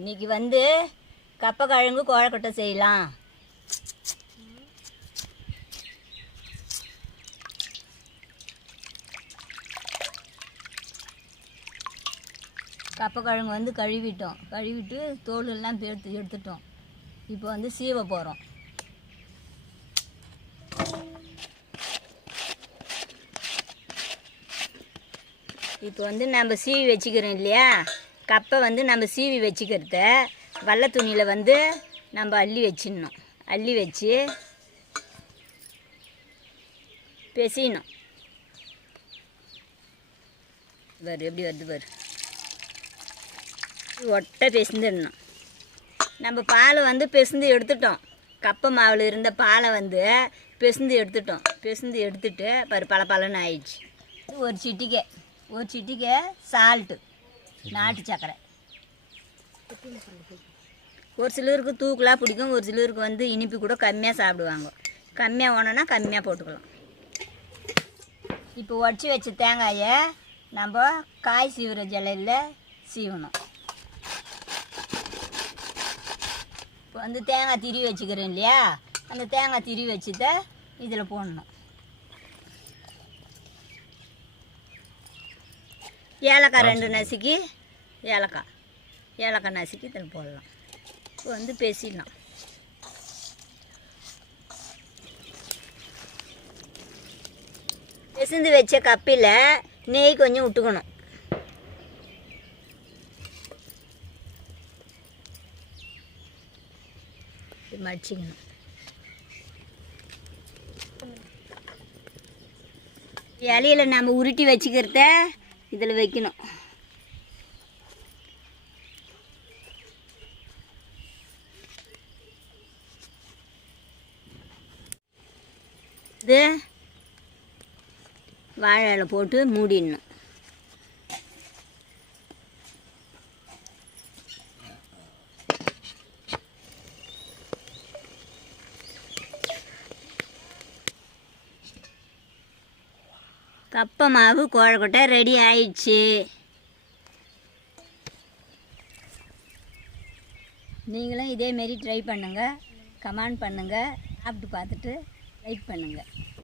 இன்னைக்கு வந்து கப்பக்கிழங்கு கோழக்கட்டை செய்யலாம். கப்பக்கிழங்கு வந்து கழுவிட்டு தோல் எல்லாம் எடுத்துட்டோம். இப்போ வந்து சீவ போகிறோம். இப்போ வந்து நம்ம சீவி வச்சுக்கிறோம் இல்லையா, கப்பை வந்து நம்ம சீவி வச்சுக்கிறத வெள்ளை துணியில் வந்து நம்ம அள்ளி வச்சிடணும். அள்ளி வச்சு பெசியணும். பாரு எப்படி வருது பாரு. ஒட்டை பெசிந்துடணும். நம்ம பாலை வந்து பெசிந்து எடுத்துட்டோம். கப்பை மாவில் இருந்த பாலை வந்து பெசிந்து எடுத்துட்டு பாரு பலன்னு ஆயிடுச்சு. ஒரு சிட்டிக்கை சால்ட்டு, நாட்டு சக்கரை. ஒரு சிலருக்கு தூக்கலாக பிடிக்கும், ஒரு சிலருக்கு வந்து இனிப்பு கூட கம்மியாக சாப்பிடுவாங்க. கம்மியாக வேணும்னா கம்மியாக போட்டுக்கலாம். இப்போ உடச்சி வச்ச தேங்காயை நம்ம காய் சீவுற ஜல்லையில் சீவணும். இப்போ வந்து தேங்காய் திரி வச்சுக்கிறேன் இல்லையா, அந்த தேங்காய் திரி வச்சுத இதில் போடணும். ஏலக்காய் 2 நசுக்கி ஏலக்காய் நசுக்கி இதில் போடலாம். இப்போ வந்து பேசிடலாம். பெசிந்து வச்ச கப்பில் நெய் கொஞ்சம் விட்டுக்கணும். மடிச்சிக்கணும். இலையில் நம்ம உருட்டி வச்சுக்கிறத இதில் வைக்கணும். இது வாழை இலை போட்டு மூடிடணும். கப்பை மாவு கோழக்கட்டை ரெடி ஆயிடுச்சு. நீங்களும் இதேமாரி ட்ரை பண்ணுங்கள், கமெண்ட் பண்ணுங்கள், சாப்பிட்டு பார்த்துட்டு லைக் பண்ணுங்கள்.